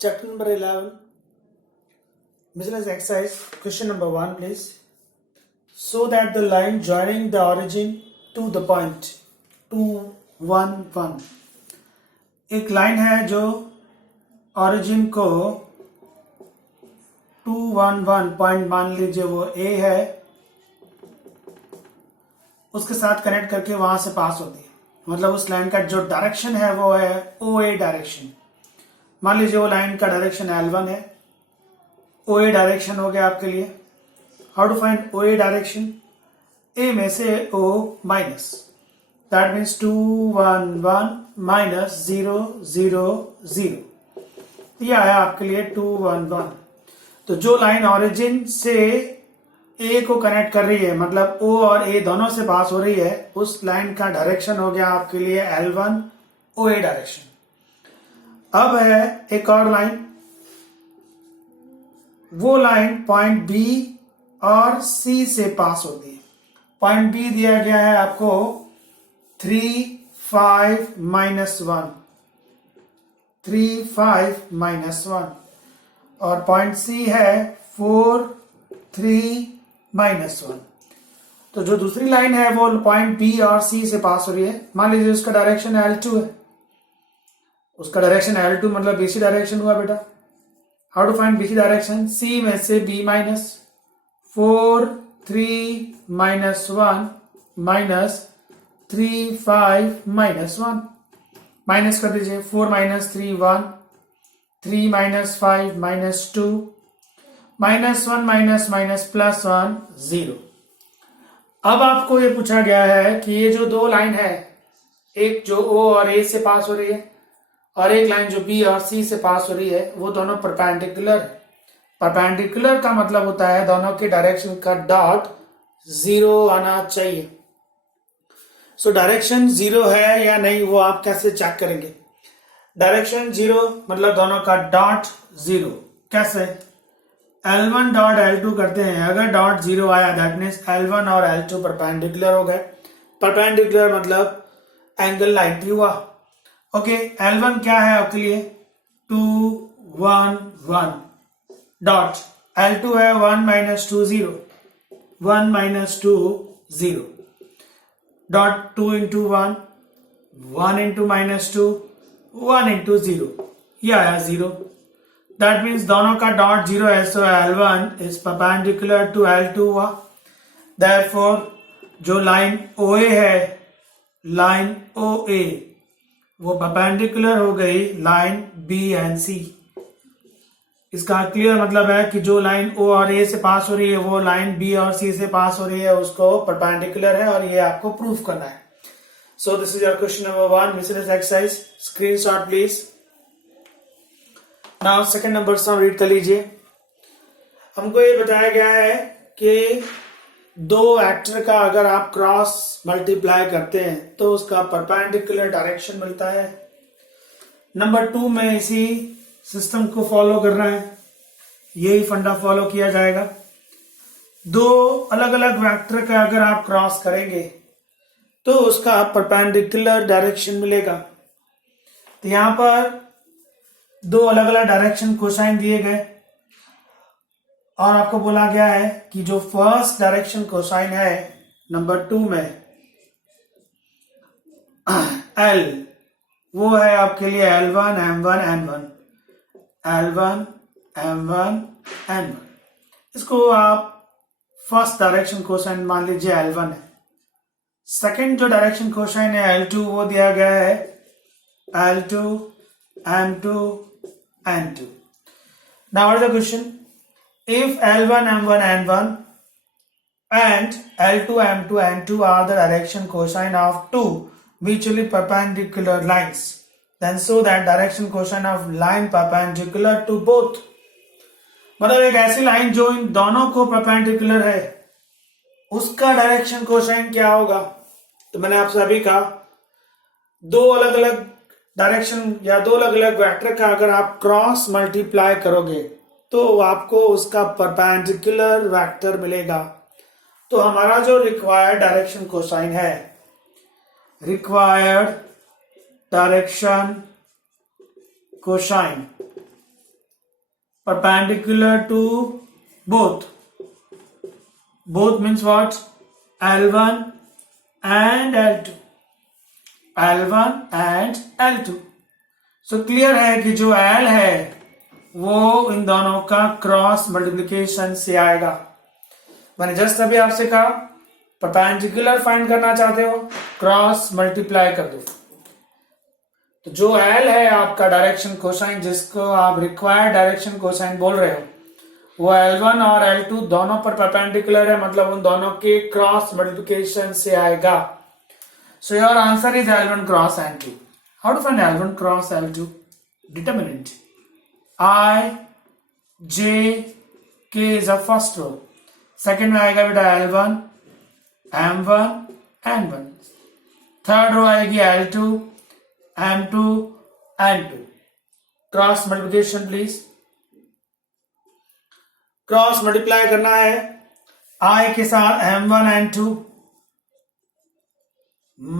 Chapter number 11, miscellaneous exercise, question number 1 please. So that the line joining the origin to the point 2, 1, 1. एक line है जो origin को 2, 1, 1 point मान लीजिए वो A है, उसके साथ कनेक्ट करके वहां से पास होती है। मतलब उस लाइन का जो डायरेक्शन है वो है OA डायरेक्शन। मान लीजिए वो लाइन का डायरेक्शन L1 है, OA डायरेक्शन हो गया आपके लिए। How to find OA direction? A में से O minus, that means 2, 1, 1 minus 0, 0, 0। ये आया आपके लिए 2, 1, 1। तो जो लाइन ऑरिजिन से A को कनेक्ट कर रही है, मतलब O और A दोनों से पास हो रही है, उस लाइन का डायरेक्शन हो गया आपके लिए L1 OA डायरेक्शन। अब है एक और लाइन, वो लाइन पॉइंट B और C से पास होती है। पॉइंट B दिया गया है आपको 3, 5, -1, 3, 5, -1 और पॉइंट C है 4, 3, -1। तो जो दूसरी लाइन है वो पॉइंट B और C से पास हो रही है। मान लीजिए उसका डायरेक्शन L2 है, उसका डायरेक्शन L2 मतलब BC डायरेक्शन हुआ बेटा। How to find BC direction? C में से B माइनस 4, 3, -1 माइनस 3, 5, -1 माइनस कर दीजिए। 4 - 3 1, 3 - 5 -2, -1 माइनस +1 0। अब आपको ये पूछा गया है कि ये जो दो लाइन है, एक जो O और A से पास हो रही है और एक लाइन जो B और C से पास हो रही है, वो दोनों परपेंडिकुलर है। परपेंडिकुलर का मतलब होता है दोनों के डायरेक्शन का डॉट 0 आना चाहिए। सो डायरेक्शन 0 है या नहीं वो आप कैसे चेक करेंगे? डायरेक्शन 0 मतलब दोनों का डॉट 0। कैसे? L1 डॉट L2 करते हैं, अगर डॉट 0 आया दैट मीन्स L1 और L2 परपेंडिकुलर हो गए। परपेंडिकुलर मतलब एंगल 90 हुआ। ओके, L1 क्या है आपके लिए? 2, 1, 1 डॉट। L2 है 1 - 2 0, 1 - 2 0 डॉट। 2 × 1, 1 × -2, 1 × 0, ये आया 0। दैट मीन्स दोनों का डॉट 0 है, सो L1 is perpendicular to L2 हुआ। देयरफॉर जो लाइन OA है, लाइन OA वो परपेंडिकुलर हो गई लाइन B एंड C। इसका क्लियर मतलब है कि जो लाइन O और A से पास हो रही है वो लाइन B और C से पास हो रही है, उसको परपेंडिकुलर है और ये आपको प्रूफ करना है। So this is your question number 1 miscellaneous exercise. Screenshot please. Now second number some read कर लीजिए। हमको ये बताया गया है कि दो वेक्टर का अगर आप क्रॉस मल्टीप्लाई करते हैं तो उसका परपेंडिकुलर डायरेक्शन मिलता है। नंबर 2 में इसी सिस्टम को फॉलो करना है, यही फंडा फॉलो किया जाएगा। दो अलग अलग वेक्टर का अगर आप क्रॉस करेंगे तो उसका परपेंडिकुलर डायरेक्शन मिलेगा। तो यहां पर दो अलग अलग डायरेक्शन कोसाइन दिए गए और आपको बोला गया है कि जो फर्स्ट डायरेक्शन कोसाइन है नंबर 2 में L, वो है आपके लिए L1 M1 N1, L1 M1 N1। इसको आप फर्स्ट डायरेक्शन कोसाइन मान लीजिए L1 है। सेकंड जो डायरेक्शन कोसाइन है L2 वो दिया गया है L2 M2 N2। Now what is the question? If L1 M1 N1 and L2 M2 N2 are the direction cosine of two mutually perpendicular lines, then so that direction cosine of line perpendicular to both। मतलब एक ऐसी line जो इन दोनों को perpendicular है, उसका direction cosine क्या होगा? तो मैंने आपसे अभी कहा दो अलग अलग डायरेक्शन या दो अलग अलग वेक्टर का अगर आप क्रॉस मल्टीप्लाई करोगे तो आपको उसका परपेंडिकुलर वेक्टर मिलेगा। तो हमारा जो रिक्वायर्ड डायरेक्शन कोसाइन है, required direction cosine perpendicular to both. Both means what? L1 and L2. L1 and L2. So clear है कि जो L है वो इन दोनों का क्रॉस मल्टीप्लिकेशन से आएगा. मैंने जस्ट अभी आपसे कहा परपेंडिकुलर फाइंड करना चाहते हो, क्रॉस मल्टीप्लाई कर दो. तो जो L है आपका डायरेक्शन कोसाइन, जिसको आप रिक्वायर्ड डायरेक्शन कोसाइन बोल रहे हो, वो L1 और L2 दोनों पर परपेंडिकुलर है, मतलब उन दोनों के क्रॉस मल्टीप्लिकेशन से आएगा. So your answer is L1 cross L2. How to find L1 cross L2? Determinant I J K is a first row. Second में आएगा बेटा L1 M1 N1. Third row आएगी L2 M2 N2. Cross multiplication please. Cross multiply करना है I के साथ M1 N2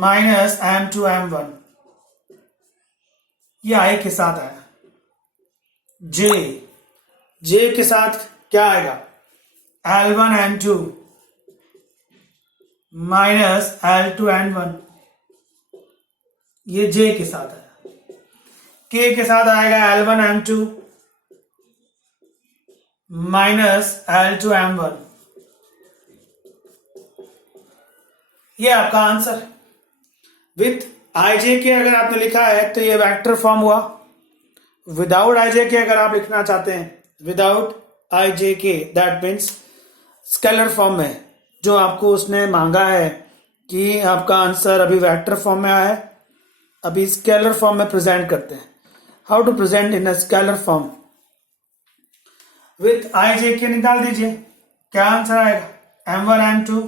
minus M2 M1. ये I के साथ आया. J के साथ क्या आएगा? L1 N2 minus L2 N1. ये J के साथ आया. K के साथ आएगा L1 M2 minus L2 M1. ये आपका आंसर. विथ IJK अगर आपने लिखा है तो ये वेक्टर फॉर्म हुआ. विदाउट IJK अगर आप लिखना चाहते हैं, without IJK that means scalar form में, जो आपको उसने मांगा है कि आपका आंसर अभी वेक्टर फॉर्म में आया है, अभी स्केलर फॉर्म में प्रेजेंट करते हैं. How to present in a scalar form? With IJK निकाल दीजिए. क्या आंसर आएगा? M1 M2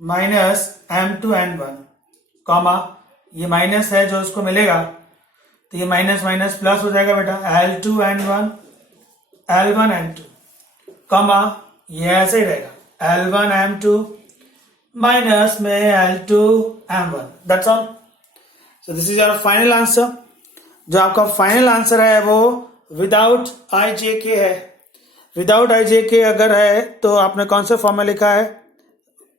minus M2 N1 comma, ये माइनस है जो उसको मिलेगा, तो ये माइनस माइनस प्लस हो जाएगा बेटा. L2 N1 L1 N2 comma, ये ऐसे ही रहेगा L1 M2 माइनस में L2 M1. That's all. So this is your final answer. जो आपका फाइनल आंसर है वो विदाउट IJK है. विदाउट IJK अगर है तो आपने कौन से फॉर्म में लिखा है?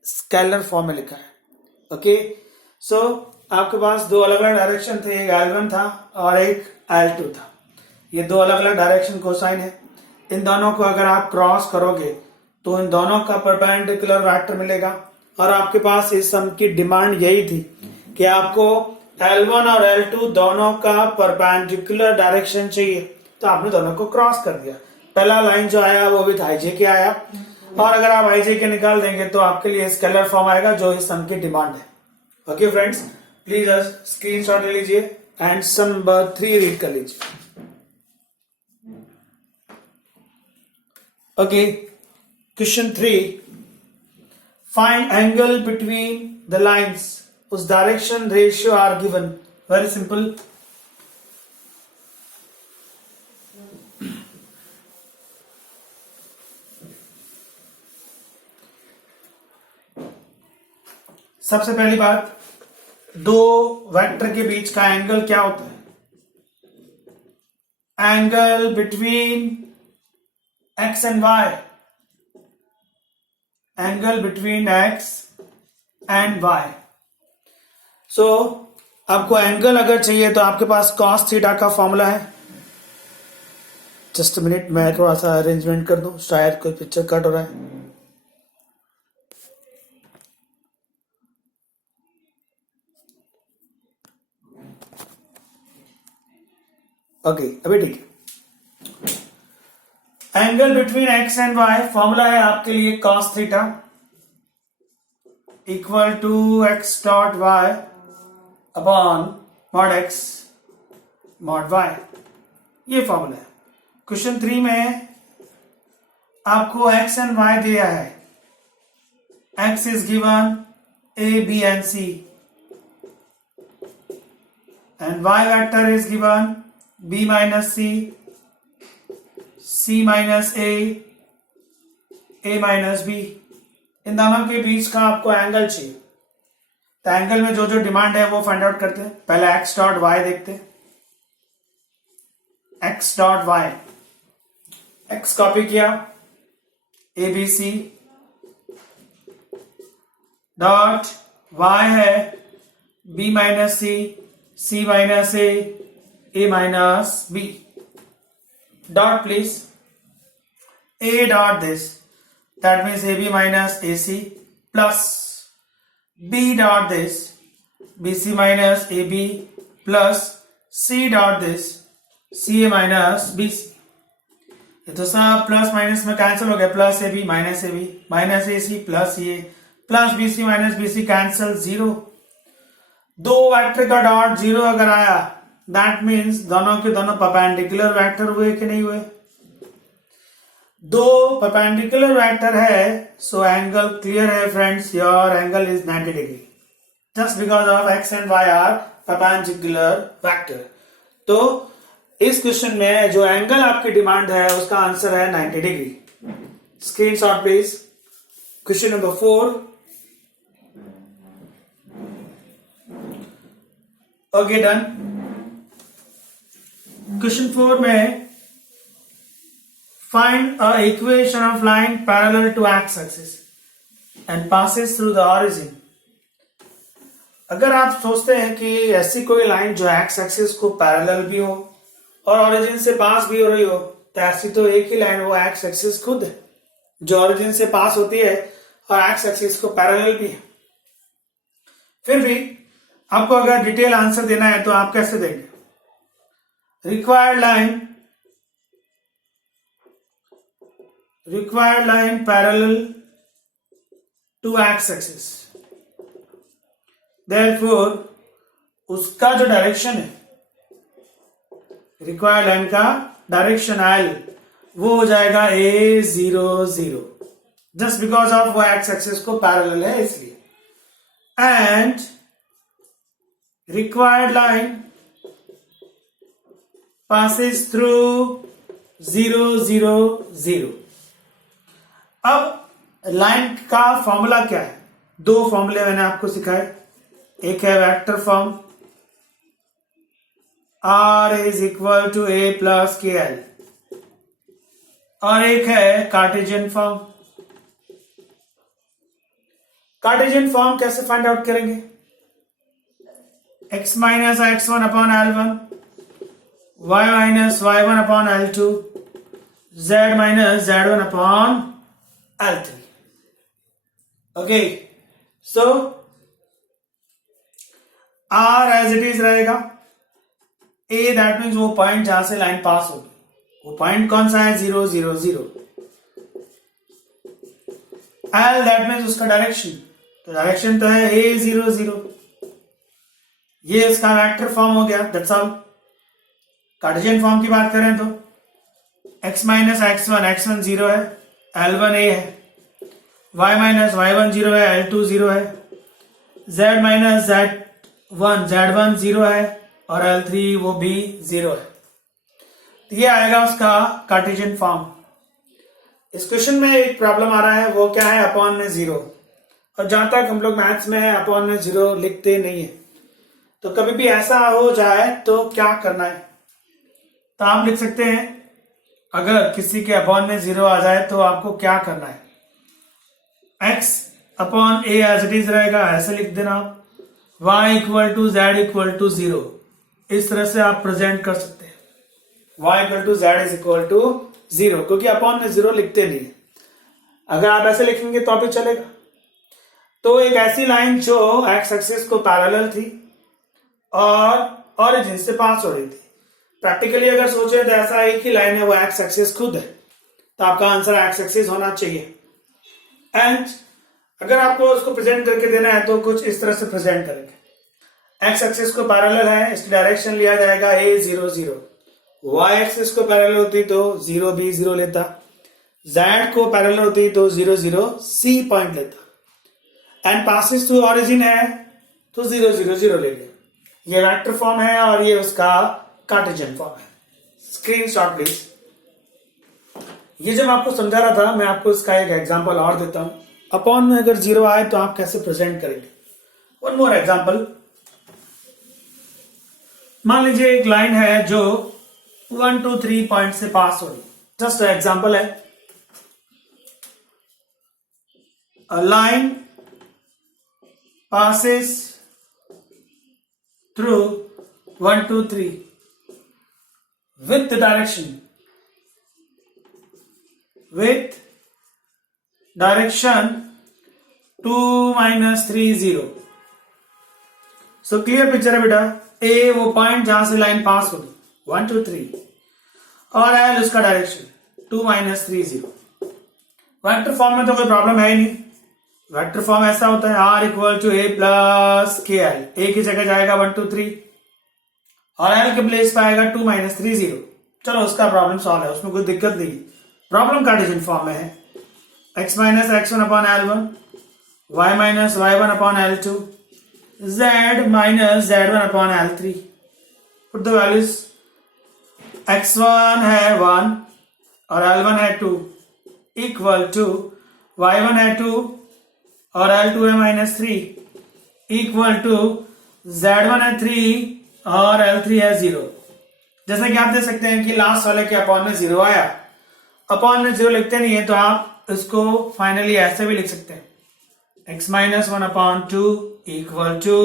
स्केलर फॉर्म में लिखा है. ओके. सो आपके पास दो अलग अलग डायरेक्शन थे, एक L1 था और एक L2 था. ये दो अलग अलग डायरेक्शन कोसाइन है. इन दोनों को अगर आप क्रॉस करोगे तो इन दोनों का परपेंडिकुलर वेक्टर मिलेगा. और आपके पास इस सम की डिमांड यही थी कि आपको L1 और L2 दोनों का परपेंडिकुलर डायरेक्शन चाहिए, तो आपने दोनों को क्रॉस कर दिया. पहला लाइन जो आया वो विद IJK आया, और अगर आप IJK निकाल देंगे तो आपके लिए स्केलर फॉर्म आएगा, जो इस सम की डिमांड है. ओके फ्रेंड्स, प्लीज स्क्रीनशॉट ले लीजिए एंड सम नंबर 3 रीड कर लीजिए. Okay, question 3. Find angle between the lines उस direction ratio are given. Very simple. सबसे पहली बात, दो वेक्टर के बीच का एंगल क्या होता है? Angle between x and y. Angle between x and y. सो आपको एंगल अगर चाहिए तो आपके पास cos थीटा का फॉर्मूला है. जस्ट मिनट, मैं थोड़ा सा अरेंजमेंट कर दूं, शायद कोई पिक्चर कट हो रहा है. ओके, अभी ठीक है. Angle between x and y formula है आपके लिए cos theta equal to x dot y upon mod x mod y. ये फॉर्मूला है. क्वेश्चन 3 में आपको x एंड y दिया है. x is given a b and c and y vector is given b minus c, c minus a minus b. इन दोनों के बीच का आपको एंगल चाहिए. तो एंगल में जो जो डिमांड है वो फाइंड आउट करते हैं. पहले x डॉट y देखते हैं. x dot y x copy किया, A B C dot y है b minus C, c minus A minus B dot please a dot this, that means ab minus ac plus b dot this, bc minus ab plus c dot this, ca minus bc. ये तो सब plus minus में cancel हो गया, plus a b minus a c plus a plus b c minus b c cancel, zero. दो vector का dot zero अगर आया दैट मीन्स दोनों के दोनों परपेंडिकुलर वेक्टर हुए कि नहीं हुए? दो परपेंडिकुलर वेक्टर है, सो एंगल क्लियर है friends, your angle is 90 degree just because of x and y are perpendicular vector. तो इस क्वेश्चन में जो एंगल आपकी डिमांड है उसका आंसर है 90 degree. Screenshot please. Question number 4। Okay done. Question 4 में find a equation of line parallel to x axis and passes through the origin. अगर आप सोचते हैं कि ऐसी कोई लाइन जो एक्स एक्सिस को पैरेलल भी हो और ओरिजिन से पास भी हो रही हो, तो ऐसी तो एक ही लाइन वो एक्स एक्सिस खुद है जो ओरिजिन से पास होती है और एक्स एक्सिस को पैरेलल भी है। फिर भी आपको अगर डिटेल आंसर देना है तो आप कैसे देंगे? Required line parallel to x axis, therefore उसका जो डायरेक्शन है, रिक्वायर्ड लाइन का डायरेक्शन एल, वो हो जाएगा A00 जस्ट बिकॉज ऑफ वो एक्स एक्सिस को पैरेलल है इसलिए। And required line passes through 0 0 0। अब लाइन का फॉर्मूला क्या है? दो फॉर्मूले मैंने आपको सिखाए, एक है vector form R is equal to A plus के एल, और एक है कार्टेशियन फॉर्म। कार्टेशियन फॉर्म कैसे फाइंड आउट करेंगे? x minus x1 upon L1, y minus y1 upon L2, z minus z1 upon L3। Okay, so R as it is रहेगा, A that means वो point जहां से line पास होगी, वो point कौन सा है? 0 0 0। L दैट मीन्स उसका डायरेक्शन, तो डायरेक्शन तो है A0 0। ये इसका वेक्टर फॉर्म हो गया, दैट्स ऑल। कार्टेशियन फॉर्म की बात करें तो x माइनस x1 0 है, L1 A है, y माइनस y1 0 है, L2 0 है, z माइनस z1 0 है और L3 वो भी 0 है। तो ये आएगा उसका कार्टेशियन फॉर्म। इस क्वेश्चन में एक प्रॉब्लम आ रहा है, वो क्या है? अपॉन में 0। और जहां तक हम लोग मैथ्स में है अपॉन में 0 लिखते नहीं है, तो कभी भी ऐसा हो जाए तो क्या करना है? तो आप लिख सकते हैं, अगर किसी के अपॉन में 0 आ जाए तो आपको क्या करना है? x upon a as it is रहेगा, ऐसे लिख देना। y equal to z equal to 0, इस तरह से आप प्रेजेंट कर सकते हैं। y equal to z is equal to 0, क्योंकि अपॉन में 0 लिखते नहीं है। अगर आप ऐसे लिखेंगे तो भी चलेगा। तो एक ऐसी लाइन जो एक्स एक्सिस को पैरेलल थी और ऑरिजिन से पास हो रही थी, प्रैक्टिकली अगर सोचे तो ऐसा एक ही लाइन है, वो एक्स एक्सिस खुद है, तो आपका आंसर एक्स एक्सिस होना चाहिए। एंड अगर आपको उसको प्रेजेंट करके देना है तो कुछ इस तरह से प्रेजेंट करेंगे। एक्स एक्सिस को पैरेलल है, इसकी डायरेक्शन लिया जाएगा A0 0। वाई एक्सिस को पैरेलल होती तो 0 B 0 लेता, Z को पैरेलल होती तो 0 0 C पॉइंट लेता, एंड पासिस टू ऑरिजिन है तो 0 0 0 ले लिया। ये वेक्टर फॉर्म है और ये उसका कार्टेशियन फॉर्म है। Screenshot please. ये जब आपको समझा रहा था, मैं आपको इसका एक एग्जांपल और देता हूं। अपॉन में अगर 0 आए तो आप कैसे प्रेजेंट करेंगे? One more example. मान लीजिए एक लाइन है जो 1 2 3 पॉइंट से पास हो रही, जस्ट एग्जाम्पल है, a line passes through 1 2 3 with the direction 2 minus 3 0. So clear picture है बेटा। ए वो पॉइंट जहां से लाइन पास होगी 1 2 3 और एल उसका डायरेक्शन 2 minus 3 0। वेक्टर फॉर्म में तो कोई प्रॉब्लम है ही नहीं। वेक्टर फॉर्म ऐसा होता है R equal to A plus के एल, ए की जगह जाएगा 1 2 3 और एल के प्लेस पे आएगा 2 minus 3 0। चलो उसका प्रॉब्लम सॉल्व है, उसमें कोई दिक्कत नहीं। प्रॉब्लम कार्टेशियन फॉर्म में है, x minus x1 upon l1, y minus y1 upon l2, z minus z1 upon l3। Put the values, x1 है 1 और l1 है 2 इक्वल टू y1 है 2 और L2 है -3 इक्वल टू Z1 है 3 और L3 है 0। जैसे कि आप देख सकते हैं कि लास्ट वाले के अपॉन में 0 आया, अपॉन में 0 लिखते नहीं है तो आप इसको फाइनली ऐसे भी लिख सकते हैं, x minus 1 upon 2 equal to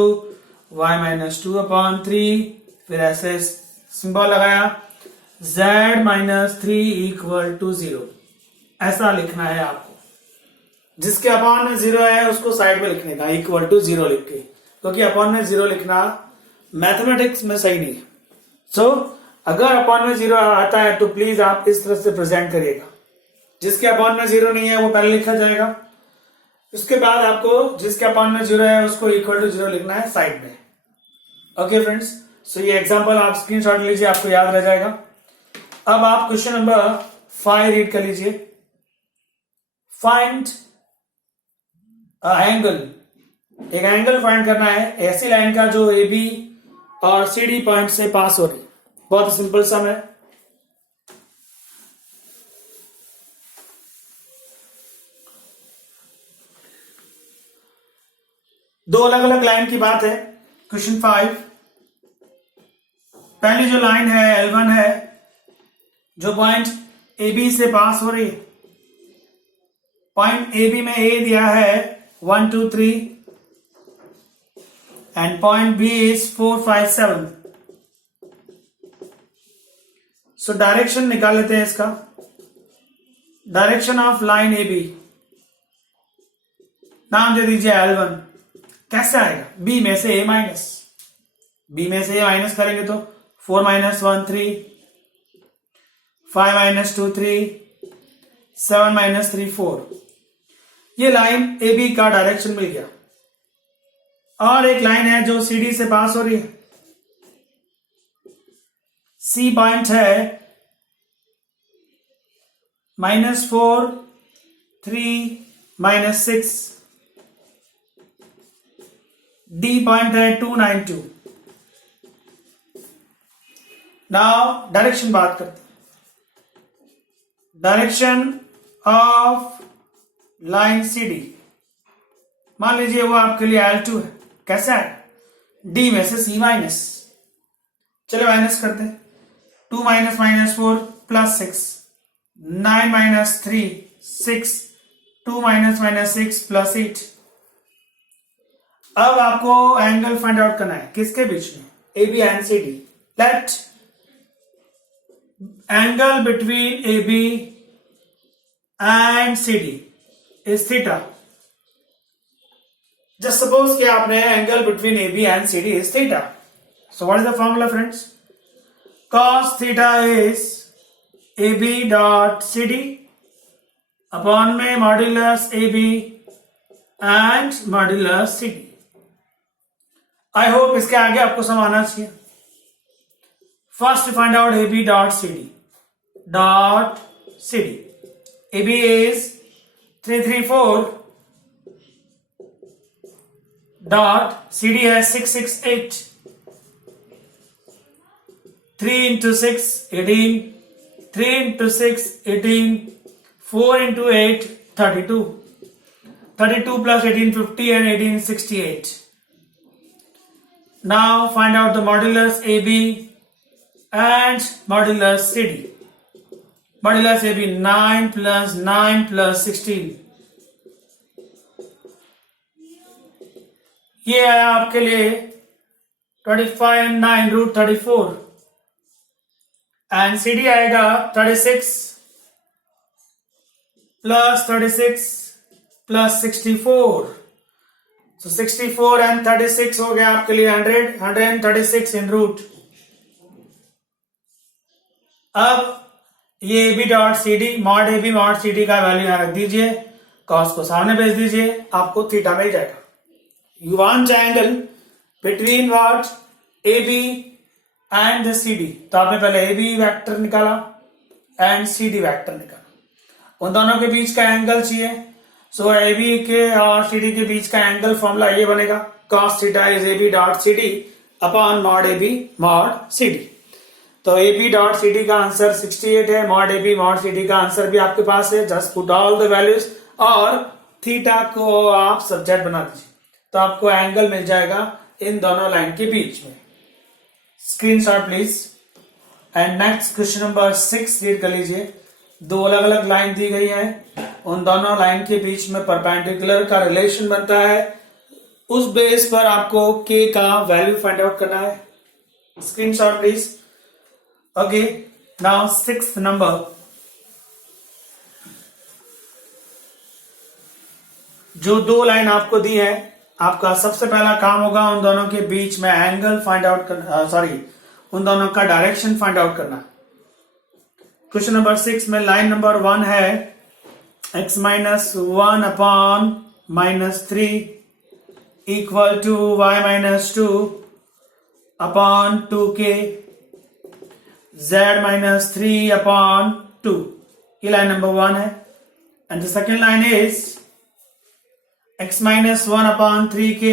y minus 2 upon 3, फिर ऐसे सिंबल लगाया z minus 3 इक्वल टू 0। ऐसा लिखना है आपको, जिसके अपॉन में 0 है उसको साइड में लिखने का इक्वल टू 0 लिख के, क्योंकि अपॉन में 0 लिखना मैथमेटिक्स में सही नहीं है। सो अगर अपॉन में 0 आता है तो प्लीज आप इस तरह से प्रेजेंट करिएगा, जिसके अपॉन में 0 नहीं है वो पहले लिखा जाएगा, उसके बाद आपको जिसके अपॉन में 0 है उसको इक्वल टू 0 लिखना है साइड में। ओके फ्रेंड्स, सो ये एग्जांपल आप स्क्रीनशॉट लीजिए, आपको याद रह जाएगा। अब आप क्वेश्चन नंबर 5 रीड कर लीजिए। फाइंड एंगल, एक एंगल फाइंड करना है ऐसी लाइन का जो ए बी और सी डी पॉइंट से पास हो रही। बहुत सिंपल सम है। दो अलग अलग लाइन की बात है। क्वेश्चन 5, पहली जो लाइन है L1 है जो पॉइंट ए बी से पास हो रही है। पॉइंट ए बी में ए दिया है 1 2 3 and point B is 4 5 7। So direction निकाल लेते हैं इसका। Direction of line A B नाम दे दीजिए L1। कैसे आएगा? B में से A माइनस, B में से A माइनस करेंगे तो 4 minus 1 3, 5 minus 2 3, 7 minus 3 4। ये लाइन ए बी का डायरेक्शन मिल गया। और एक लाइन है जो सी डी से पास हो रही है। सी पॉइंट है -4 3 -6, डी पॉइंट है 2 9 2। नाउ डायरेक्शन बात करते हैं। Direction of line C D, मान लीजिए वो आपके लिए L2 है। कैसा है? D में से C माइनस, चलो माइनस करते हैं। 2 minus -4 plus 6, 9 minus 3 6, 2 minus -6 plus 8। अब आपको एंगल फाइंड आउट करना है किसके बीच में? A B and C D. Let angle between A B and C D is theta. Just suppose कि आपने angle between AB and CD is theta. So what is the formula, friends? Cos theta is AB dot CD upon में modulus AB and modulus CD. I hope इसके आगे आपको समझना चाहिए। First find out AB dot CD. Dot CD. AB is 334 dot CD has 668, 3 into 6 18, 3 into 6 18, 4 into 8 32, 32 plus 18 50 and 18 68। Now find out the modulus AB and modulus CD. Modulus A B 9 plus 9 plus 16, ये आया आपके लिए 25 9 root 34 and C D आएगा 36 plus 36 plus 64, तो 64 and 36 हो गया आपके लिए 100 136 इन रूट। अब ये A B dot C D mod A B mod C D का वैल्यू यहां रख दीजिए, कॉस को सामने भेज दीजिए, आपको थीटा मिल जाएगा। You want triangle between what AB and the CD, तो आपने पहले AB वेक्टर निकाला एंड CD वेक्टर निकाला, उन दोनों के बीच का एंगल चाहिए। सो AB के और CD के बीच का एंगल फॉर्मूला ये बनेगा cos theta is AB dot CD upon mod AB mod CD। तो AB डॉट CD का आंसर 68 है, मॉड AB मॉड CD का आंसर भी आपके पास है। Just put all the values और थीटा को आप सब्जेक्ट बना दीजिए, तो आपको एंगल मिल जाएगा इन दोनों लाइन के बीच में। Screenshot please. And next question number 6 read कर लीजिए। दो अलग अलग लाइन दी गई है, उन दोनों लाइन के बीच में परपेंडिकुलर का रिलेशन बनता है, उस बेस पर आपको के का वैल्यू फाइंड आउट करना है। Screenshot please. Okay, now 6th number, जो दो लाइन आपको दी है, आपका सबसे पहला काम होगा उन दोनों के बीच में एंगल फाइंड आउट करना, उन दोनों का डायरेक्शन फाइंड आउट करना। क्वेश्चन नंबर 6 में लाइन नंबर 1 है x minus 1 upon minus 3 equal to y minus 2 upon 2k z minus 3 upon 2, ये लाइन नंबर 1 है। And the second line is x minus 1 upon 3k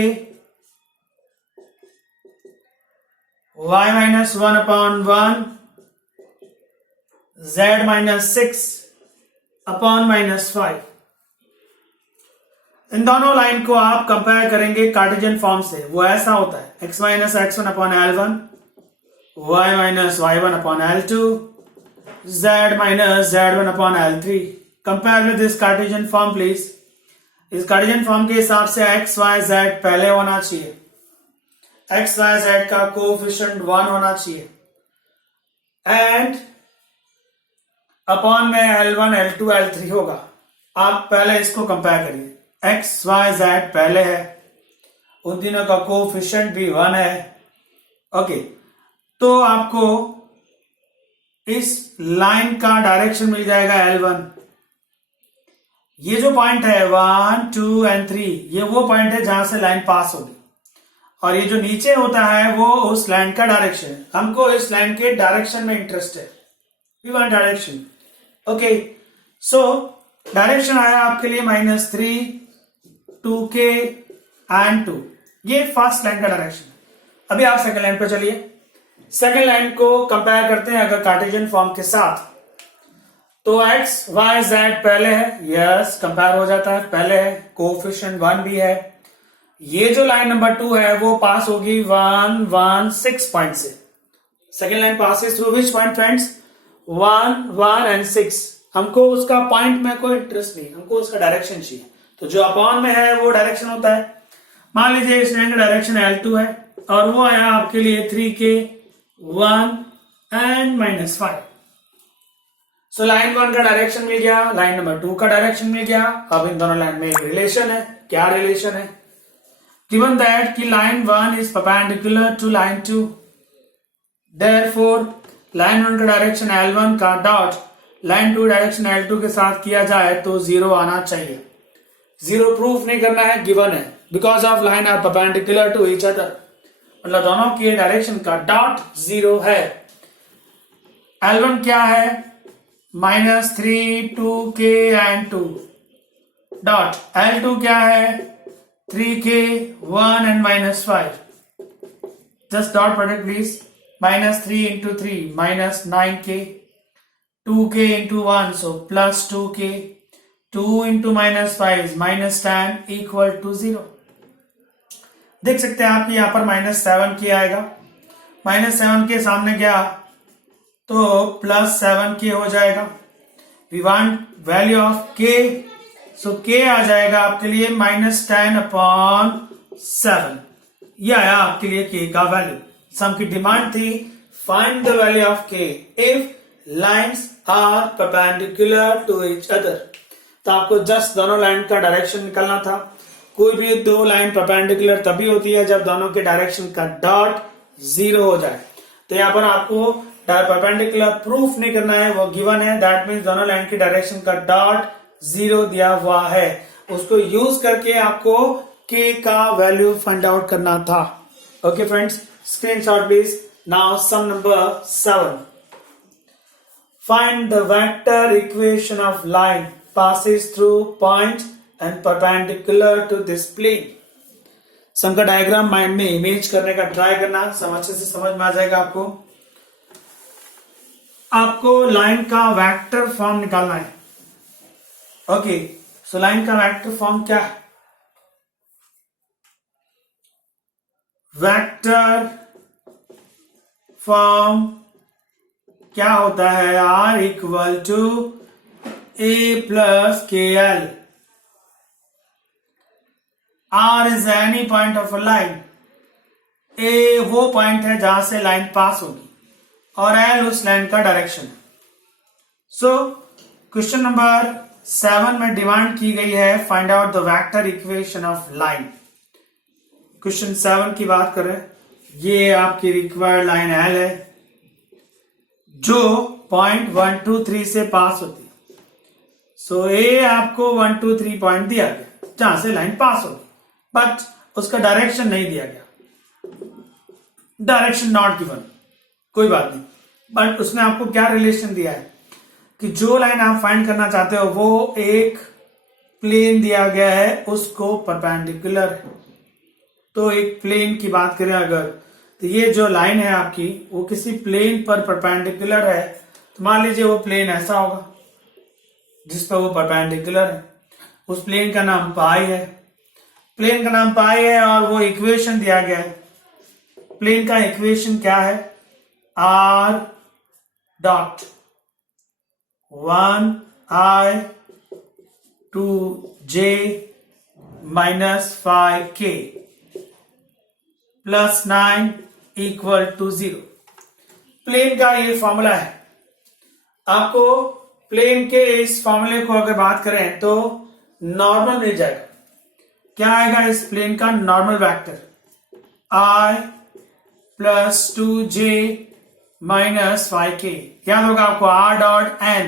y minus 1 upon 1 z minus 6 upon minus 5। इन दोनों line को आप compare करेंगे Cartesian form से, वो ऐसा होता है x minus x1 upon l1 y minus y1 upon l2 z minus z1 upon l3। Compare with this Cartesian form please. इस कार्टेशियन फॉर्म के हिसाब से एक्स वाई जेड पहले होना चाहिए, एक्स वाई जेड का कोएफिशिएंट 1 होना चाहिए एंड अपॉन में L1 L2 L3 होगा। आप पहले इसको कंपेयर करिए, एक्स वाई जेड पहले है, उन तीनों का कोएफिशिएंट भी 1 है। ओके, तो आपको इस लाइन का डायरेक्शन मिल जाएगा L1। ये जो पॉइंट है 1 2 एंड 3, ये वो पॉइंट है जहां से लाइन पास होगी, और ये जो नीचे होता है वो उस लाइन का डायरेक्शन है। हमको इस लाइन के डायरेक्शन में इंटरेस्ट है, we want direction. Okay, so direction आया आपके लिए -3 2k एंड 2, ये फर्स्ट लाइन का डायरेक्शन है। अभी आप सेकंड लाइन पे चलिए, सेकंड लाइन को कंपेयर करते हैं अगर कार्टेशियन फॉर्म के साथ, तो x y z पहले है, यस कंपेयर हो जाता है, पहले है, कोएफिशिएंट 1 भी है। ये जो लाइन नंबर 2 है वो पास होगी 1 1 6 पॉइंट से। Second line passes through which point friends? 1 1 and 6। हमको उसका पॉइंट में कोई इंटरेस्ट नहीं, हमको उसका डायरेक्शन चाहिए, तो जो अपॉन में है वो डायरेक्शन होता है। मान लीजिए इस लाइन का डायरेक्शन L2 है और वो आया आपके लिए 3k 1 एंड -5। सो लाइन 1 का डायरेक्शन मिल गया, लाइन नंबर 2 का डायरेक्शन मिल गया। अब इन दोनों लाइन में एक रिलेशन है, क्या रिलेशन है? गिवन दैट कि line 1 is perpendicular to line 2, therefore line 1 का डायरेक्शन L1 का डॉट लाइन 2 डायरेक्शन L2 के साथ किया जाए तो 0 आना चाहिए। 0 प्रूफ नहीं करना है, गिवन है, because of line are perpendicular to each other, मतलब दोनों के डायरेक्शन का डॉट 0 है। L1 क्या है? -3 2k एंड 2 डॉट L2 क्या है? 3k 1 and -5। Just dot product please. -3 into 3 -9k, 2k into 1 so +2k, 2 into -5 is -10 equal to 0। देख सकते हैं आप यहां पर -7k आएगा, -7 के सामने गया तो +7k हो जाएगा। वी वांट वैल्यू ऑफ के, सो के आ जाएगा आपके लिए -10/7। ये आया आपके लिए के का वैल्यू। सम की डिमांड थी find the value of K if lines are perpendicular to each other. तो आपको जस्ट दोनों लाइन का डायरेक्शन निकालना था। कोई भी दो लाइन परपेंडिकुलर तभी होती है जब दोनों के डायरेक्शन का डॉट 0 हो जाए। तो यहाँ पर आपको परपेंडिकुलर प्रूफ नहीं करना है, वो गिवन है। दैट मीन्स दोनों लाइन की डायरेक्शन का डॉट 0 दिया हुआ है, उसको यूज करके आपको के का वैल्यू फाइंड आउट करना था। Okay friends, screenshot please. Now sum number 7, find the vector equation of line passes through point and perpendicular to this plane। Sum का डायग्राम माइंड में इमेज करने का ट्राई करना, अच्छे से समझ में आ जाएगा आपको। आपको लाइन का वेक्टर फॉर्म निकालना है। ओके, सो लाइन का वेक्टर फॉर्म क्या है? वेक्टर फॉर्म क्या होता है? R equal to A plus KL। R is any point of a line। A वो पॉइंट है जहां से लाइन पास होगी और L उस लाइन का डायरेक्शन है। सो क्वेश्चन नंबर 7 में डिमांड की गई है find out the vector equation of line. Question 7 की बात करें, ये आपकी रिक्वायर्ड लाइन L है जो पॉइंट 1 2 3 से पास होती है। सो ए आपको 1 2 3 पॉइंट दिया गया जहां से लाइन पास होगी, बट उसका डायरेक्शन नहीं दिया गया, डायरेक्शन नॉट गिवन। कोई बात नहीं, बट उसने आपको क्या रिलेशन दिया है कि जो लाइन आप फाइंड करना चाहते हो वो एक प्लेन दिया गया है, उसको परपेंडिकुलर है। तो एक प्लेन की बात करें अगर, तो ये जो लाइन है आपकी वो किसी प्लेन पर परपेंडिकुलर है। तो मान लीजिए वो प्लेन ऐसा होगा जिस पर वो परपेंडिकुलर है, उस प्लेन का नाम पाई है। प्लेन का नाम पाई है और वो इक्वेशन दिया गया है। प्लेन का इक्वेशन क्या है? R डॉट 1i to j minus 5k plus 9 equal to 0। Plane का ये फॉर्मूला है। आपको प्लेन के इस फॉर्मूले को अगर बात करें तो नॉर्मल मिल जाएगा। क्या आएगा इस प्लेन का? Normal vector I plus 2j minus 5k। याद होगा आपको R डॉट n।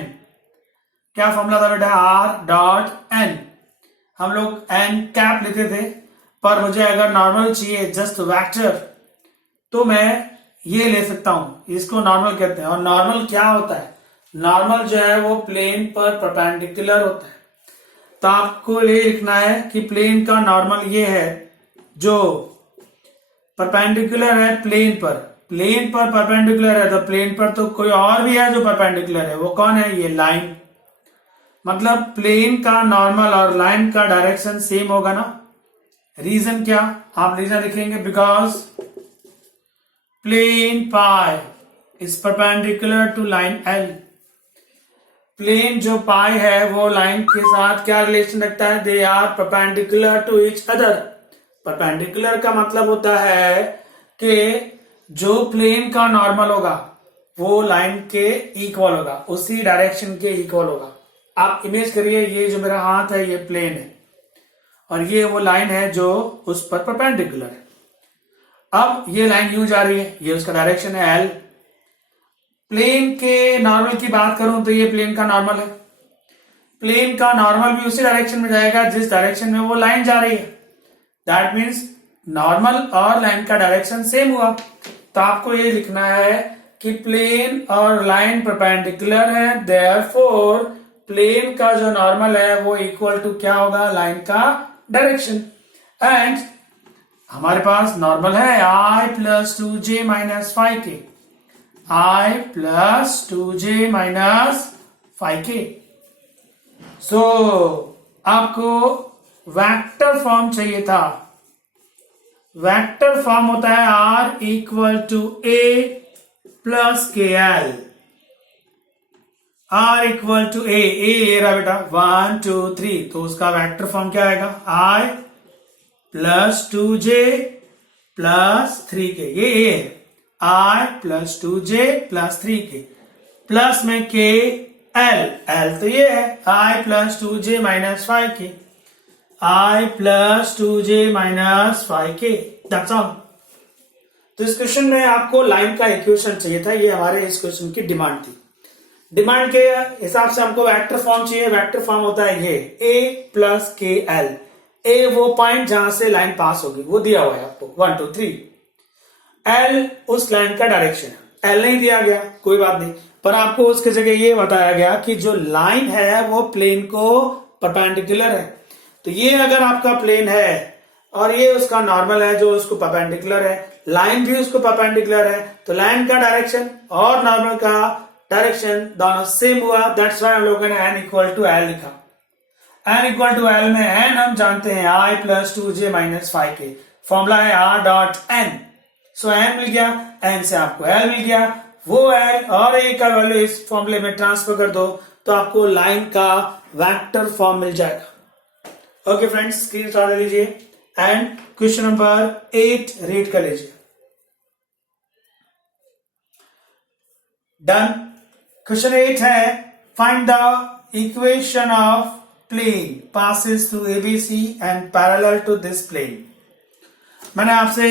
क्या फॉर्मूला था बेटा? R dot n। हम लोग n कैप लेते थे, पर मुझे अगर नॉर्मल चाहिए जस्ट वेक्टर तो मैं ये ले सकता हूं, इसको नॉर्मल कहते हैं। और नॉर्मल क्या होता है? नॉर्मल जो है वो प्लेन पर परपेंडिकुलर होता है। तो आपको ये लिखना है कि प्लेन का नॉर्मल ये है जो परपेंडिकुलर है प्लेन पर। प्लेन पर परपेंडिकुलर है तो प्लेन पर तो कोई और भी है जो परपेंडिकुलर है, वो कौन है? ये लाइन। मतलब प्लेन का नॉर्मल और लाइन का डायरेक्शन सेम होगा ना। रीजन क्या? आप रीजन लिखेंगे because plane pi is perpendicular to line L। Plane जो पाई है वो लाइन के साथ क्या रिलेशन रखता है? They are perpendicular to each other. Perpendicular का मतलब होता है कि जो प्लेन का नॉर्मल होगा वो लाइन के इक्वल होगा, उसी डायरेक्शन के इक्वल होगा। आप इमेज करिए, ये जो मेरा हाथ है ये प्लेन है और ये वो लाइन है जो उस पर परपेंडिकुलर है। अब ये लाइन यूं जा रही है, ये उसका डायरेक्शन है L। प्लेन के नॉर्मल की बात करूं तो ये प्लेन का नॉर्मल है। प्लेन का नॉर्मल भी उसी डायरेक्शन में जाएगा जिस डायरेक्शन में वो लाइन जा रही है। दैट मीन्स नॉर्मल और लाइन का डायरेक्शन सेम हुआ। तो आपको ये लिखना है कि प्लेन और लाइन परपेंडिकुलर है, देयरफॉर प्लेन का जो नॉर्मल है वो इक्वल टू क्या होगा? लाइन का डायरेक्शन। एंड हमारे पास नॉर्मल है I plus 2j minus 5k। I plus 2j minus 5k। सो आपको वेक्टर फॉर्म चाहिए था। वेक्टर फॉर्म होता है R equal to A plus KL। R equal to A रहा बेटा 1 2 3, तो उसका वेक्टर फॉर्म क्या आएगा आई प्लस 2j प्लस 3k, ये ए है I plus 2j plus 3k plus में k एल तो ये है I plus 2j minus 5k, I plus 2j minus 5k, that's all. तो इस क्वेश्चन में आपको लाइन का इक्वेशन चाहिए था, ये हमारे इस क्वेश्चन की डिमांड थी। डिमांड के हिसाब से हमको वेक्टर फॉर्म चाहिए, वेक्टर फॉर्म होता है ये a प्लस के एल, ए वो पॉइंट जहां से लाइन पास होगी वो दिया हुआ है आपको 1 2 3, एल उस लाइन का डायरेक्शन है, एल नहीं दिया गया कोई बात नहीं, पर आपको उसके जगह ये बताया गया कि जो लाइन है वो प्लेन को परपेंडिकुलर है। तो ये अगर आपका प्लेन है और ये उसका नॉर्मल है जो उसको परपेंडिकुलर है, लाइन भी उसको परपेंडिकुलर है, तो लाइन का डायरेक्शन और नॉर्मल का डायरेक्शन दोनों सेम हुआ, दैट्स व्हाई हम लोगों ने n इक्वल टू एल लिखा। n इक्वल टू एल में n हम जानते हैं i plus 2j minus 5k, formula है r डॉट n, सो n मिल गया, n से आपको l मिल गया, वो l और a का वैल्यू इस फॉर्मूले में ट्रांसफर कर दो तो आपको लाइन का वेक्टर फॉर्म मिल जाएगा। ओके फ्रेंड्स, स्क्रीन शॉट ले लीजिए एंड क्वेश्चन नंबर 8 रीड कर लीजिए। डन। क्वेश्चन 8 है find the equation of plane passes through ABC and parallel to this plane. मैंने आपसे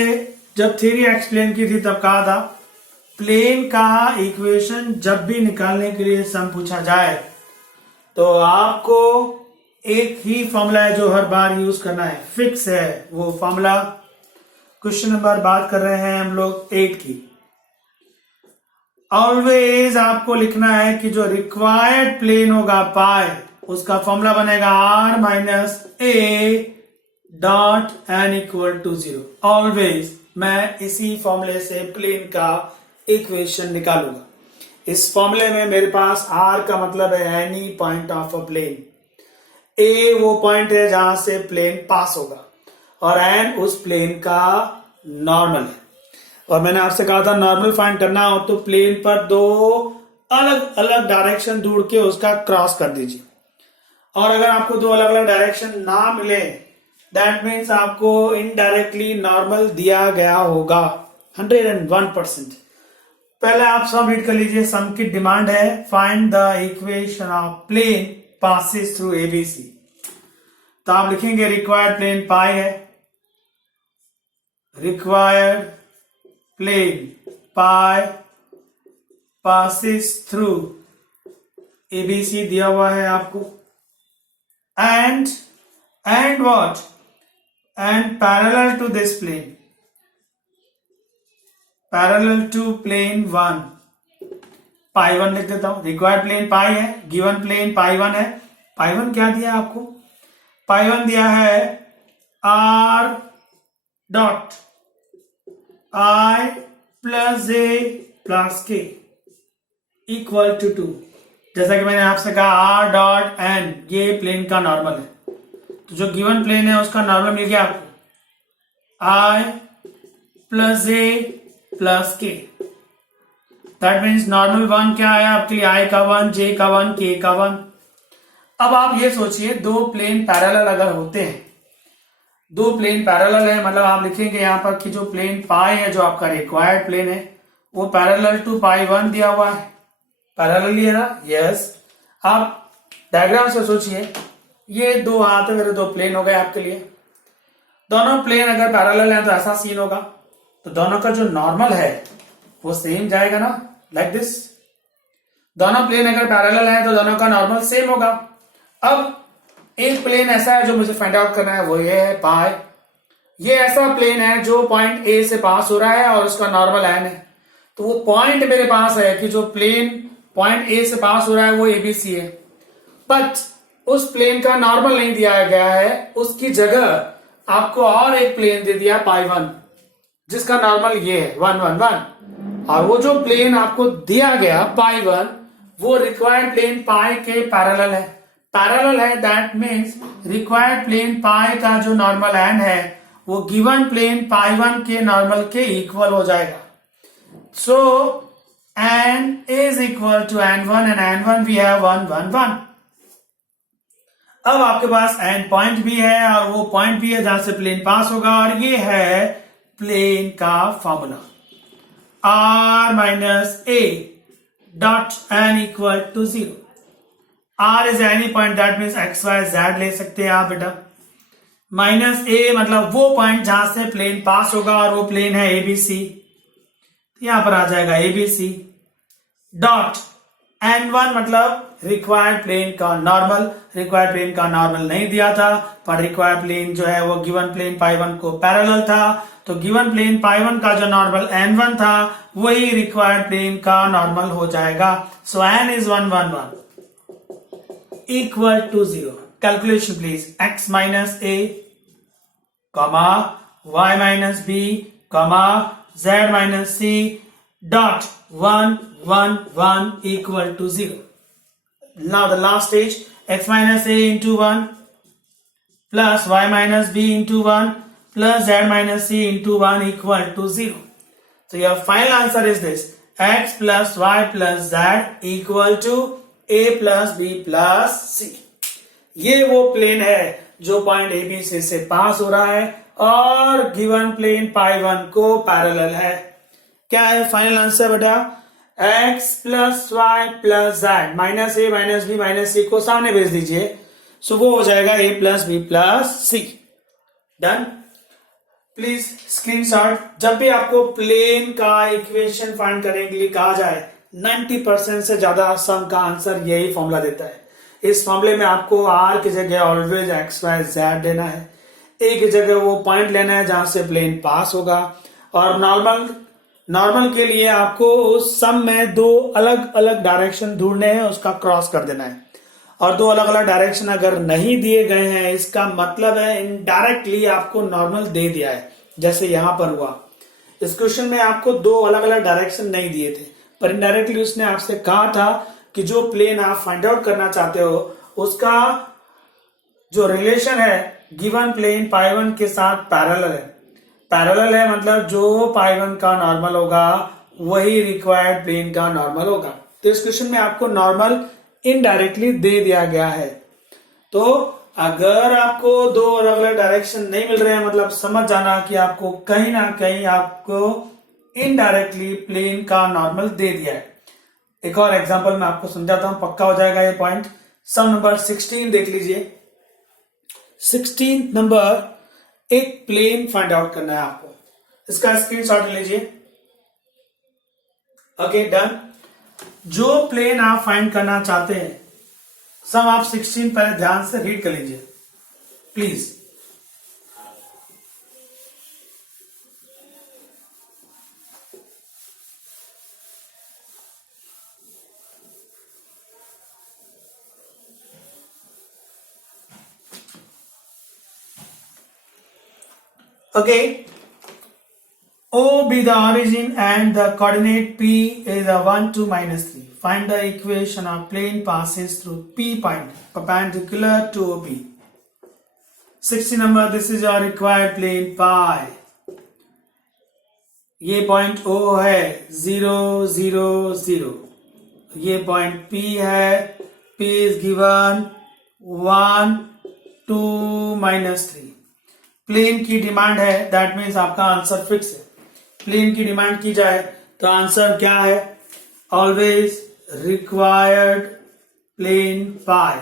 जब थ्योरी एक्सप्लेन की थी तब कहा था प्लेन का इक्वेशन जब भी निकालने के लिए सम पूछा जाए तो आपको एक ही फॉर्मूला है जो हर बार यूज करना है, फिक्स है वो फॉर्मूला। क्वेश्चन नंबर बात कर रहे हैं हम लोग 8 की। ऑलवेज आपको लिखना है कि जो रिक्वायर्ड प्लेन होगा पाई, उसका फॉर्मूला बनेगा r minus A dot N equal to 0। Always मैं इसी फॉर्मूले से प्लेन का इक्वेशन निकालूंगा। इस फॉर्मूले में मेरे पास r का मतलब है any point of a plane, a वो पॉइंट है जहां से प्लेन पास होगा और n उस प्लेन का नॉर्मल है। और मैंने आपसे कहा था नॉर्मल फाइंड करना हो तो प्लेन पर दो अलग अलग डायरेक्शन ढूंढ के उसका क्रॉस कर दीजिए, और अगर आपको दो अलग अलग डायरेक्शन ना मिले दैट मीन्स आपको इनडायरेक्टली नॉर्मल दिया गया होगा 101%। पहले आप सम रीड कर लीजिए। सम की डिमांड है find the equation of plane passes through ABC. तो आप लिखेंगे रिक्वायर्ड प्लेन पाई है, required plane pi passes through ABC दिया हुआ है आपको, and what and parallel to this plane, parallel to plane 1, pi 1 लिख देता हूं। रिक्वायर्ड प्लेन पाई है, गिवन प्लेन पाई 1 है। पाई 1 क्या दिया आपको? पाई 1 दिया है r डॉट i plus a plus k equal to 2। जैसा कि मैंने आपसे कहा r डॉट n ये प्लेन का नॉर्मल है, तो जो गिवन प्लेन है उसका नॉर्मल मिल गया आपको i plus a plus k। That means normal 1 क्या है आपके लिए? i का 1, j का 1, k का 1। अब आप ये सोचिए दो प्लेन पैरेलल अगर होते हैं, दो प्लेन पैरेलल है, मतलब आप लिखेंगे यहां पर कि जो प्लेन पाई है जो आपका रिक्वायर्ड प्लेन है वो पैरेलल टू पाई 1 दिया हुआ है, पैरेलल ही है ना? यस। आप डायग्राम से सोचिए, ये दो हाथ है मेरे, दो प्लेन हो गए आपके लिए। दोनों प्लेन अगर पैरेलल है तो ऐसा सीन होगा, तो दोनों का जो नॉर्मल है वो सेम जाएगा ना, लाइक दिस। दोनों प्लेन अगर पैरेलल है तो दोनों का नॉर्मल सेम होगा। अब एक प्लेन ऐसा है जो मुझे फाइंड आउट करना है, वो ये है पाई। ये ऐसा प्लेन है जो पॉइंट ए से पास हो रहा है और उसका नॉर्मल एन है। तो वो पॉइंट मेरे पास है कि जो प्लेन पॉइंट ए से पास हो रहा है वो एबीसी है, बट उस प्लेन का नॉर्मल नहीं दिया गया है, उसकी जगह आपको और एक प्लेन दे दिया पाई 1 जिसका नॉर्मल ये है 1 1 1। और वो जो प्लेन आपको दिया गया पाई 1 वो रिक्वायर्ड प्लेन पाई के पैरेलल है। पैरेलल है दैट मीन्स रिक्वायर्ड प्लेन पाई का जो नॉर्मल एन है वो गिवन प्लेन पाई 1 के नॉर्मल के इक्वल हो जाएगा। So n is equal to n1 and n1 we have 1 1 1. अब आपके पास n पॉइंट भी है और वो पॉइंट भी है जहां से प्लेन पास होगा और ये है प्लेन का formula r minus a dot n equal to 0. r is any point that means x y z ले सकते हैं आप बेटा. माइनस a मतलब वो पॉइंट जहां से प्लेन पास होगा और वो प्लेन है ABC. यहां पर आ जाएगा ABC डॉट n1 मतलब रिक्वायर्ड प्लेन का नॉर्मल. रिक्वायर्ड प्लेन का नॉर्मल नहीं दिया था पर रिक्वायर्ड प्लेन जो है वो गिवन प्लेन पाई1 को पैरेलल था तो गिवन प्लेन पाई1 का जो नॉर्मल n1 था वही रिक्वायर्ड प्लेन का नॉर्मल हो जाएगा. So n is 1 1 1 equal to 0. Calculation please. x minus a comma y minus b comma z minus c dot 1 1 1 equal to 0. Now the last stage, x minus a into 1 plus y minus b into 1 plus z minus c into 1 equal to 0. So your final answer is this: x plus y plus z equal to a plus b plus c. ये वो plane है जो point ABC से पास हो रहा है और given plane पाई1 को पैरेलल है. क्या है फाइनल आंसर बेटा? x plus Y plus Z minus A minus B minus C को सामने भेज दीजिए. सो वो हो जाएगा a plus B plus C. Done. Please screenshot. जब भी आपको प्लेन का इक्वेशन फाइंड करने के लिए कहा जाए 90% से ज्यादा सम का आंसर यही फॉर्मूला देता है. इस फॉर्मूले में आपको r की जगह ऑलवेज एक्स वाई जेड लेना है. a की जगह वो पॉइंट लेना है जहां से प्लेन पास होगा और नॉर्मल के लिए आपको उस सम में दो अलग अलग डायरेक्शन ढूंढने हैं, उसका क्रॉस कर देना है. और दो अलग अलग डायरेक्शन अगर नहीं दिए गए हैं इसका मतलब है इनडायरेक्टली आपको नॉर्मल दे दिया है. जैसे यहां पर हुआ इस क्वेश्चन में आपको दो अलग अलग डायरेक्शन नहीं दिए थे पर इनडायरेक्टली उसने आपसे कहा था कि जो प्लेन आप फाइंड आउट करना चाहते हो उसका जो रिलेशन है गिवन प्लेन पाई1 के साथ पैरेलल है. पैरेलल है मतलब जो पाई1 का नॉर्मल होगा वही रिक्वायर्ड प्लेन का नॉर्मल होगा. तो इस क्वेश्चन में आपको नॉर्मल इनडायरेक्टली दे दिया गया है. तो अगर आपको दो अलग अलग डायरेक्शन नहीं मिल रहे हैं मतलब समझ जाना कि आपको कहीं ना कहीं आपको इनडायरेक्टली प्लेन का नॉर्मल दे दिया है. एक और एग्जांपल मैं आपको समझाता हूं, पक्का हो जाएगा ये पॉइंट. सम नंबर 16 देख लीजिए. 16 नंबर एक प्लेन फाइंड आउट करना है आपको. इसका स्क्रीनशॉट ले लीजिए. Okay done. जो प्लेन आप फाइंड करना चाहते हैं सम आप 16 पहले ध्यान से रीड कर लीजिए please. Okay, O be the origin and the coordinate P is a 1, 2, minus 3. Find the equation of plane passes through P point perpendicular to OP. 60 number, this is your required plane pi. ये point O है 0, 0, 0. ये point P है. P is given 1, 2, minus 3. Plane की demand है that means आपका answer fix है. Plane की demand की जाए तो आंसर क्या है? Always required plane pi.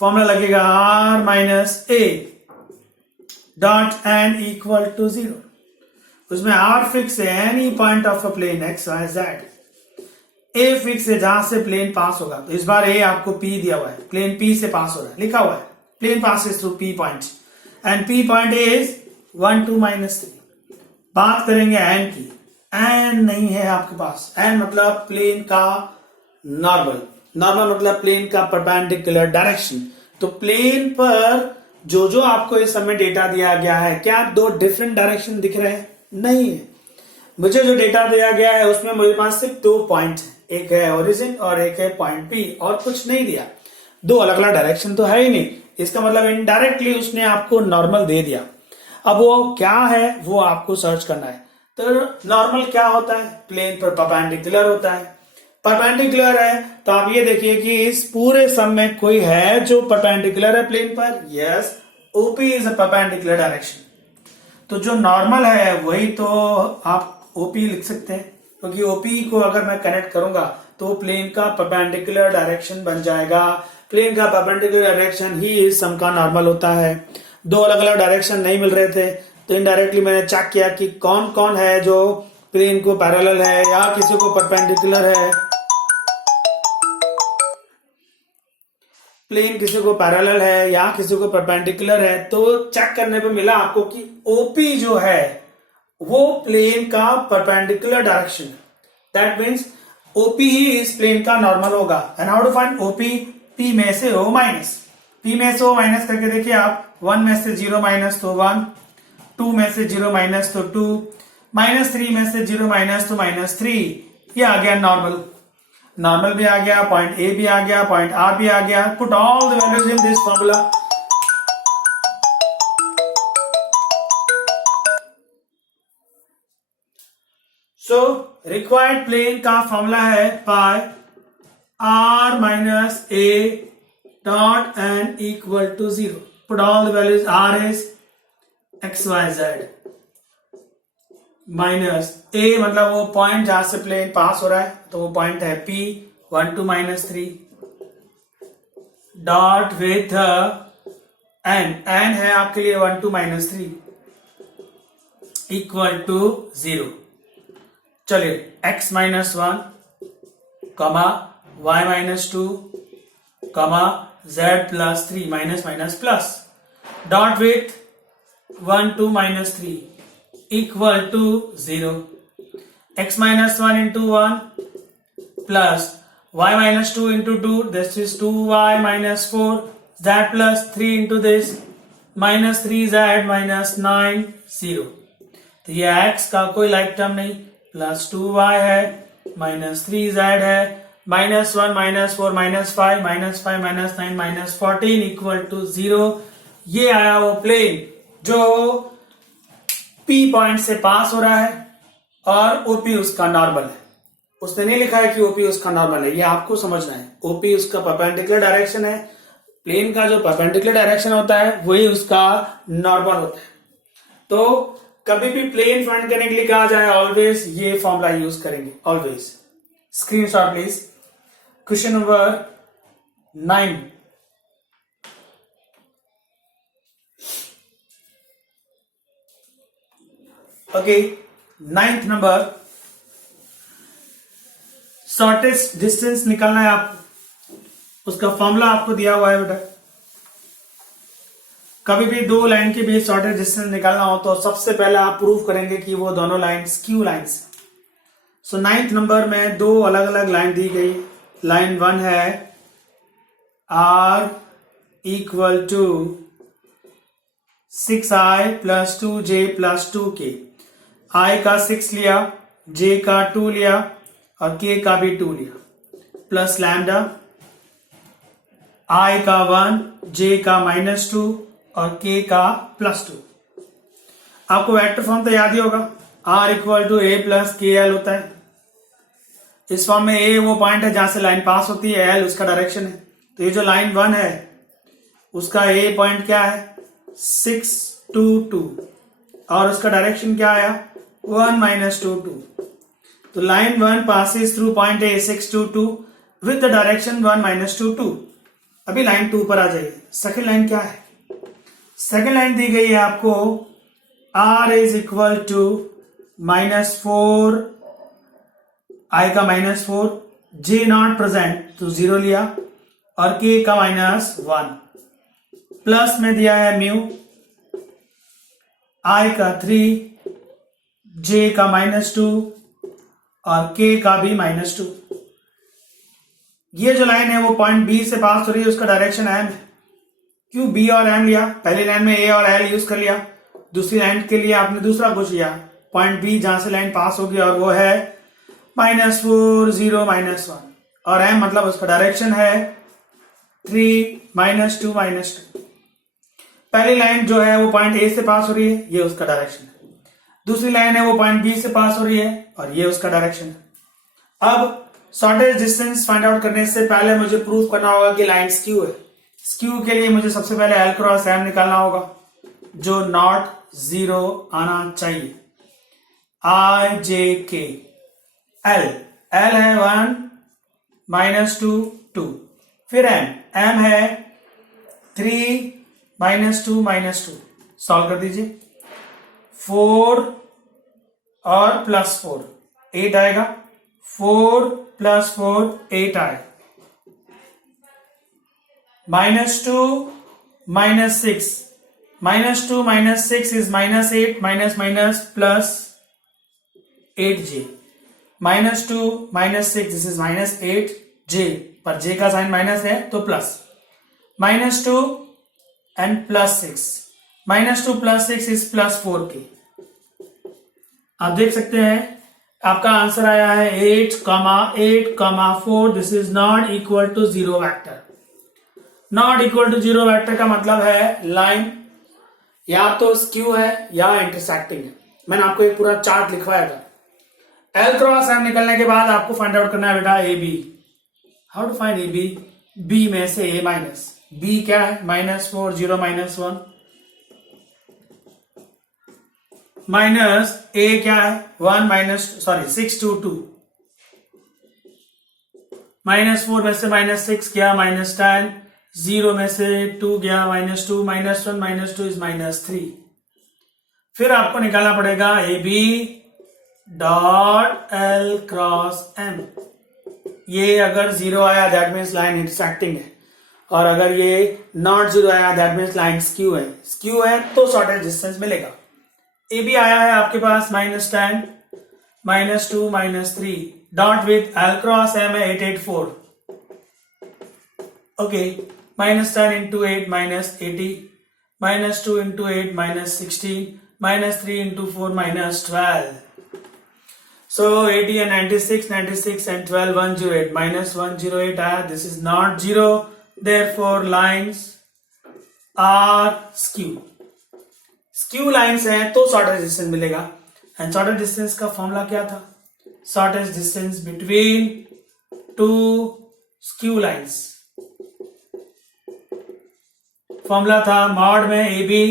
Formula लगेगा r minus a dot n equal to 0. उसमें r फिक्स है any point of a plane X Y Z. a fix है जहां से प्लेन पास होगा. तो इस बार a आपको p दिया हुआ है. प्लेन p से पास हो रहा है, लिखा हुआ है plane passes through p point and P point is 1, 2, minus 3. बात करेंगे n की. n नहीं है आपके पास. n मतलब प्लेन का नॉर्मल. नॉर्मल मतलब प्लेन का परपेंडिकुलर डायरेक्शन. तो प्लेन पर जो आपको इस समय डेटा दिया गया है क्या दो डिफरेंट डायरेक्शन दिख रहे हैं? नहीं है. मुझे जो डेटा दिया गया है उसमें मेरे पास सिर्फ दो पॉइंट है. एक है ओरिजिन और एक है पॉइंट P और कुछ नहीं दिया. दो अलग अलग डायरेक्शन तो है ही नहीं. इसका मतलब इनडायरेक्टली उसने आपको नॉर्मल दे दिया. अब वो क्या है वो आपको सर्च करना है. तो नॉर्मल क्या होता है, प्लेन पर परपेंडिकुलर होता है। परपेंडिकुलर है तो आप ये देखिए कि इस पूरे सम में कोई है जो परपेंडिकुलर है प्लेन पर। Yes, OP is a perpendicular direction. तो जो नॉर्मल है वही तो आप ओपी लिख सकते हैं, क्योंकि ओपी को अगर मैं कनेक्ट करूंगा तो प्लेन का परपेंडिकुलर डायरेक्शन बन जाएगा। प्लेन का परपेंडिकुलर डायरेक्शन ही इस सम का नॉर्मल होता है। दो अलग अलग डायरेक्शन नहीं मिल रहे थे तो इनडायरेक्टली मैंने चेक किया कि कौन कौन है जो प्लेन को पैरेलल है या किसी को परपेंडिकुलर है। प्लेन किसी को पैरेलल है या किसी को परपेंडिकुलर है, तो चेक करने पे मिला आपको कि ओपी जो है वो प्लेन का perpendicular direction, that means OP ही इस प्लेन का नॉर्मल होगा। And how to find OP, P में से ओ माइनस, पी में से ओ माइनस करके देखिए आप, 1 में से 0 माइनस तो 1, 2 में से 0 माइनस तो 2, -3 में से 0 माइनस तो -3। ये आ गया नॉर्मल, नॉर्मल भी आ गया, पॉइंट ए भी आ गया, पॉइंट आर भी आ गया। Put all the values in this formula. So required plane का फॉर्मूला है pi R minus A dot N equal to 0। Put all the values, R is X Y Z minus A, मतलब वो point जहां से plane पास हो रहा है, तो वो पॉइंट है P 1 2 -3 dot with N, N है आपके लिए 1 2 -3 इक्वल टू 0। चलिए x -1 कमा y -2 कमा z +3 minus minus plus dot with 1 2 -3 equal to 0, x -1 into 1 plus y -2 into 2, this is 2y -4, z +3 into this -3z -9 0। तो ये x का कोई लाइक टर्म नहीं, प्लस 2y है, -3z है, -1 -4 -5 -5 -9 -14 इक्वल टू 0। ये आया वो प्लेन जो P पॉइंट से पास हो रहा है और OP उसका नॉर्मल है। उसने नहीं लिखा है कि OP उसका नॉर्मल है, ये आपको समझना है। OP उसका परपेंडिकुलर डायरेक्शन है, प्लेन का जो परपेंडिकुलर डायरेक्शन होता है वही उसका नॉर्मल होता है। तो कभी भी प्लेन फाइंड करने के लिए कहा जाए ऑलवेज ये फॉर्मूला यूज करेंगे, always. Screenshot please. Question number 9, okay, 9th number, shortest distance निकालना है आपको, उसका फॉर्मूला आपको दिया हुआ है बेटा। कभी भी दो लाइन के बीच शॉर्टेस्ट डिस्टेंस निकालना हो तो सबसे पहले आप प्रूव करेंगे कि वो दोनों लाइन स्क्यू लाइंस। सो 9th नंबर में दो अलग अलग लाइन दी गई। लाइन 1 है r equal to 6i + 2j + 2k। i का 6 लिया, j का 2 लिया और k का भी 2 लिया, प्लस लैम्डा, i का 1, j का -2 और k का +2। आपको वेक्टर फॉर्म तो याद ही होगा, r equal to a + kl होता है। इस फॉर्म में a वो पॉइंट है जहां से लाइन पास होती है, l उसका डायरेक्शन है। तो ये जो लाइन 1 है उसका a पॉइंट क्या है, 6 2 2 और उसका डायरेक्शन क्या आया, 1 - 2 2। तो line 1 passes through point A 6 2 2 with the direction 1 - 2 2। अभी लाइन 2 पर आ जाइए। सेकेंड लाइन क्या है, सेकेंड लाइन दी गई है आपको r is equal to -4, i का -4, j नॉट प्रेजेंट तो 0 लिया और k का -1, प्लस में दिया है म्यू, i का 3, j का -2 और k का भी -2। ये जो लाइन है वो पॉइंट B से पास हो रही है, उसका डायरेक्शन m है। क्यों B और m लिया, पहली लाइन में a और l यूज कर लिया, दूसरी लाइन के लिए आपने दूसरा कुछ लिया, पॉइंट B जहां से लाइन पास होगी और वो है -4 0 -1 और m मतलब उसका डायरेक्शन है 3 -2 -2। पहली लाइन जो है वो पॉइंट A से पास हो रही है, ये उसका डायरेक्शन है। दूसरी लाइन है वो पॉइंट बी से पास हो रही है और ये उसका डायरेक्शन है। अब शॉर्टेज डिस्टेंस फाइंड आउट करने से पहले मुझे प्रूफ करना होगा कि लाइन स्क्यू है। स्क्यू के लिए मुझे सबसे पहले एल क्रॉस एम निकालना होगा जो नॉट जीरो आना चाहिए। आई जे के एल एल है 1 -2 2, फिर एम है 3 -2 -2, सॉल्व कर दीजिए। 4 और +4 8 आएगा, 4 + 4 8 आए, -2 -6, -2 -6 is -8 +8j, -2 -6 this is -8j, पर j का साइन माइनस है तो प्लस, -2 and +6, -2 +6 is +4k। आप देख सकते हैं आपका आंसर आया है 8, 8, 4, this is not equal to 0 vector. Not equal to 0 vector का मतलब है लाइन या तो स्क्यू है या इंटरसेक्टिंग है। मैंने आपको एक पूरा चार्ट लिखवाया था। एल क्रॉस एम निकलने के बाद आपको फाइंड आउट करना है बेटा A B. How to find A B? B में से ए माइनस बी क्या है? -4 0 -1 माइनस ए क्या है? 6 2 2, -4 में से -6 गया -10, 0 में से 2 गया -2, -1 -2 इज -3। फिर आपको निकालना पड़ेगा A B dot L cross M. ये अगर 0 आया दैट मीन्स लाइन इंटरसेक्टिंग है, और अगर ये नॉट 0 आया दैट मीन्स लाइन स्क्यू है। स्क्यू है तो शॉर्टेज डिस्टेंस मिलेगा। ए बी आया है आपके पास -10 -2 -3 dot with L cross M है 884। Okay, -10 into 8 -80, -2 into 8 -16, -3 into 4 -12. So 80 and 96, 96 and 12 108, -108 आया। This is not 0, therefore lines are skew। Skew lines हैं तो शॉर्टेज डिस्टेंस मिलेगा। एंड शॉर्टेज डिस्टेंस का फॉर्मूला क्या था? Shortage distance between two skew lines, formula था mod में A B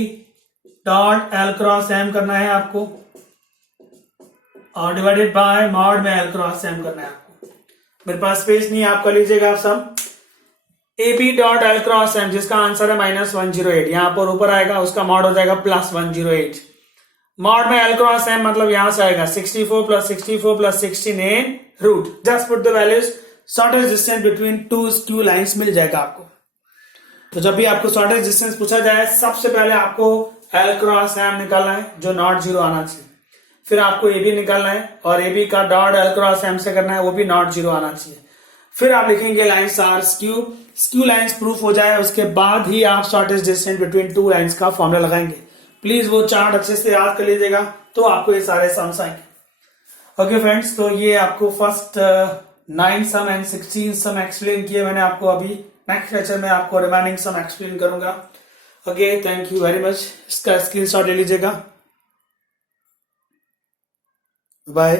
dot L cross M करना है आपको, और डिवाइडेड बाय मॉड में एल क्रॉस एम करना है आपको। मेरे पास स्पेस नहीं है, आप कर लीजिएगा आप सब। A B dot L cross M जिसका आंसर है -108, यहां पर ऊपर आएगा, उसका मॉड हो जाएगा +108। मॉड में एल क्रॉस एम मतलब यहां से आएगा 64 + 64 + 16 in root. Just put the values, shortest distance between two skew lines मिल जाएगा आपको। तो जब भी आपको शॉर्टेज डिस्टेंस पूछा जाए सबसे पहले आपको एल क्रॉस एम निकालना है जो नॉट 0 आना चाहिए, फिर आपको ए बी निकालना है और ए बी का डॉट एल क्रॉस एम से करना है, वो भी नॉट 0 आना चाहिए। फिर आप लिखेंगे lines are skew. Skew lines proof हो जाए उसके बाद ही आप shortage distance between two lines का फॉर्मूला लगाएंगे। प्लीज वो चार्ट अच्छे से याद कर लीजिएगा तो आपको ये सारे सम्स आएंगे। ओके फ्रेंड्स, तो ये आपको first 9 sum and 16 sum explain किए मैंने आपको। अभी नेक्स्ट लेक्चर में आपको रिमेनिंग सम एक्सप्लेन करूंगा। Okay, thank you very much. इसका स्क्रीनशॉट ले लीजिएगा। बाय।